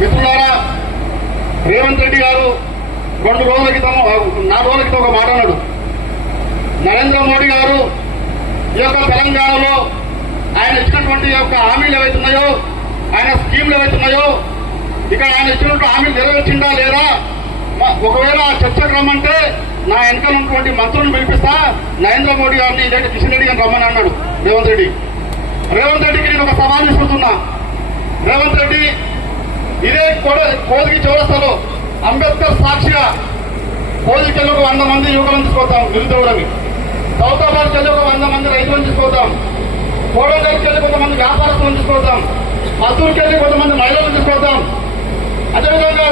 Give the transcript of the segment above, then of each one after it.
మిత్రులారా రేవంత్ రెడ్డి గారు రెండు రోజుల క్రితం నాలుగు రోజుల క్రితం ఒక మాట అన్నాడు. నరేంద్ర మోడీ గారు ఈ యొక్క తెలంగాణలో ఆయన ఇచ్చినటువంటి యొక్క హామీలు ఏవైతున్నాయో ఆయన స్కీమ్లు ఏవైతున్నాయో ఇక్కడ ఆయన ఇచ్చినటువంటి హామీలు నెరవేర్చిందా లేదా? ఒకవేళ ఆ చర్చకు రమ్మంటే నా వెనకాల ఉన్నటువంటి మంత్రులను పిలిపిస్తా నరేంద్ర మోడీ గారిని ఇదేంటి కిషన్ రెడ్డి గారిని రమ్మని అన్నాడు రేవంత్ రెడ్డి. రేవంత్ రెడ్డికి నేను ఒక సవాల్ తీసుకుంటున్నా. రేవంత్ రెడ్డి ఇదే కోడ కోదికి చౌరస్తాలో అంబేద్కర్ సాక్షిగా కోదికి ఒక వంద మంది యువకులను తీసుకొద్దాం నిరుద్యోగులని. సౌతాబాద్ కెళ్ళి ఒక వంద మంది రైతులను తీసుకొద్దాం కోడంగల్కి వెళ్ళి కొంతమంది వ్యాపారస్తులను తీసుకొద్దాం మద్దూరుకి వెళ్ళి కొంతమంది మహిళలను తీసుకొద్దాం అదేవిధంగా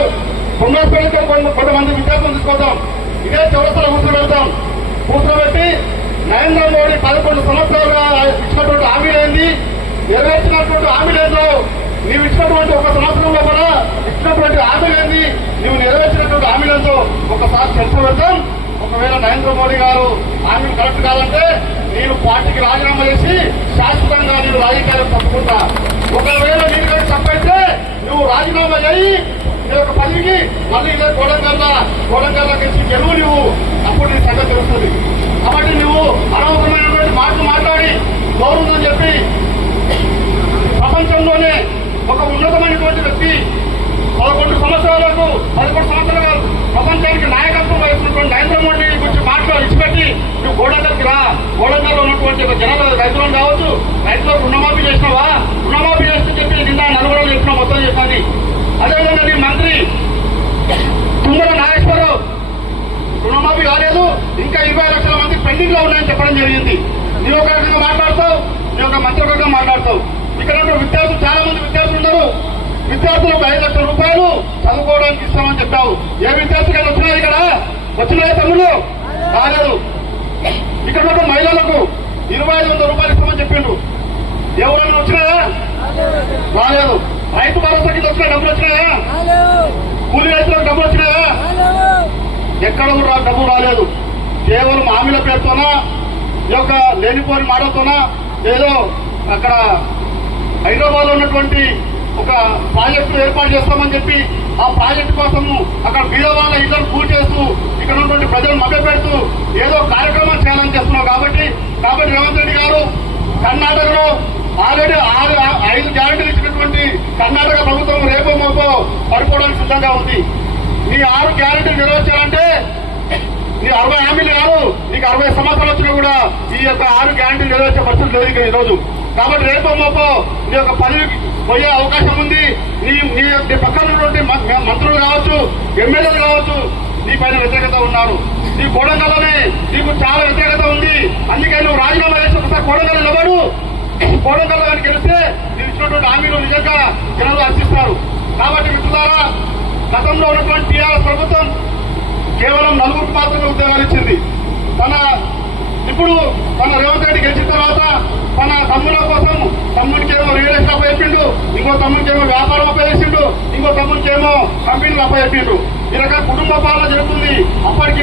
కొండపల్లికి కొంతమంది విద్యార్థులను తీసుకొద్దాం ఇదే చౌరస్తలో కూర్చోబెడతాం కూర్చోబెట్టి నరేంద్ర మోడీ పదకొండు సంవత్సరాలుగా ఇచ్చినటువంటి హామీలేంది నెరవేర్చినటువంటి హామీలేదో నీవు ఇచ్చినటువంటి ఒక సంవత్సరం కూడా ఇచ్చినటువంటి హామీలేంది నువ్వు నెరవేర్చినటువంటి హామీలతో ఒకసారి చర్చ పెడతాం. ఒకవేళ నరేంద్ర మోడీ గారు హామీలు కరెక్ట్ కాదంటే నేను పార్టీకి రాజీనామా చేసి శాశ్వతంగా నేను రాజకీయాలు తప్పుకుంటా ఒకవేళ నేను కానీ తప్పైతే నువ్వు రాజీనామా చేయి. నీ యొక్క పదవికి మళ్ళీ ఇదే కోడంగల్ కోడంగల్ కలిసి గెలువు నువ్వు అప్పుడు నీ సంగతి తెలుస్తుంది కాబట్టి నువ్వు అనవసరమైనటువంటి మాటలు మాట్లాడి గౌరవం చెప్పి ప్రపంచంలోనే ఒక ఉన్నతమైనటువంటి వ్యక్తి పదకొండు సంవత్సరాలకు పదకొండు సంవత్సరాలు ప్రపంచానికి నాయకత్వం వహిస్తున్నటువంటి నరేంద్ర మోడీ గురించి మాటలు ఇచ్చిపెట్టి నువ్వు గోడంగల్కి రా గోడంగల్లో ఉన్నటువంటి ఒక జనాల రైతులను కావచ్చు రైతులకు రుణమాఫీ చేసినావా రుణమాఫీ చేస్తే చెప్పి నిన్న నలుగురు చెప్పిన మొత్తం చెప్పాలి అదేవిధంగా నీ మంత్రి తుమ్మల నాగేశ్వరరావు రుణమాఫీ కాలేదు ఇంకా ఇరవై లక్షల మంది పెండింగ్లో ఉన్నాయని చెప్పడం జరిగింది నీ ఒక రకంగా మాట్లాడతావు నీ ఒక మంత్రి ఒక మాట్లాడతావు ఇక్కడ విద్యార్థులు చాలా మంది విద్యార్థులు ఉన్నారు. విద్యార్థులకు ఐదు లక్షల రూపాయలు చదువుకోవడానికి ఇస్తామని చెప్పావు ఏ విద్యార్థులు వచ్చినాయి ఇక్కడ? వచ్చినాయి తమ్ముళ్ళు? కాలేదు ఇక్కడ మహిళలకు ఇరవై ఐదు వందల రూపాయలు ఇస్తామని చెప్పిండు ఎవరైనా వచ్చినాయా? రాలేదు. రైతు భరోసా కింద వచ్చిన డబ్బులు వచ్చినాయా? కూలి రైతులకు డబ్బులు వచ్చినాయా? ఎక్కడ కూడా డబ్బు రాలేదు. కేవలం హామీల పేరుతోనా ఈ యొక్క లేనిపోని మాటలతోనా ఏదో అక్కడ హైదరాబాద్లో ఉన్నటువంటి ఒక ప్రాజెక్టు ఏర్పాటు చేస్తామని చెప్పి ఆ ప్రాజెక్టు కోసము అక్కడ బీదవాళ్ళ ఇళ్ళను చేస్తూ ఇక్కడ ఉన్నటువంటి ప్రజలను మభ్యపెడుతూ ఏదో కార్యక్రమం చేయాలని చేస్తున్నావు కాబట్టి కాబట్టి రేవంత్ రెడ్డి గారు కర్ణాటకలో ఆల్రెడీ ఆరు ఐదు గ్యారెంటీలు ఇచ్చినటువంటి కర్ణాటక ప్రభుత్వం రేపో మోపో పడిపోవడానికి సిద్ధంగా ఉంది. నీ ఆరు గ్యారెంటీలు నెరవేర్చాలంటే నీ అరవై హామీలు కాదు. మీకు అరవై సంవత్సరాలు వచ్చినా కూడా ఈ యొక్క ఆరు గ్యారెంటీలు నెరవేర్చే పరిస్థితి లేదు ఇక్కడ ఈ రోజు. కాబట్టి రేపో మోపో నీ యొక్క పదవికి పోయే అవకాశం ఉంది. నీ నీ పక్కన ఉన్నటువంటి మ- మంత్రులు కావచ్చు ఎమ్మెల్యేలు కావచ్చు నీ పైన వ్యతిరేకత ఉన్నారు. నీ కోడంగల్లోనే నీకు చాలా వ్యతిరేకత ఉంది. అందుకే నువ్వు రాజీనామా చేసి ఒకసారి కోడంగల్ నిలబడు. కోడంగల్ కానీ గెలిస్తే నీవు ఇచ్చినటువంటి హామీలు నిజంగా జనాలు అర్చిస్తారు కాబట్టి మిత్రులారా గతంలో ఉన్నటువంటి టీఆర్ఎస్ ప్రభుత్వం కేవలం నలుగురు మాత్రమే ఉద్యోగాలు ఇచ్చింది. తన ఇప్పుడు తన రేవంత్ రెడ్డి గెలిచిన తర్వాత తన తమ్ముల కోసం తమ్ముడికేమో రియల్ ఎస్టేట్ అప్పచెప్పిండు ఇంకో తమ్ముడికేమో వ్యాపారం అప్పచేసిండు ఇంకో తమ్ముడికి ఏమో కంపెనీలు అప్పచెప్పిండు ఈ రకంగా కుటుంబ పాలన జరుగుతుంది. అప్పటికి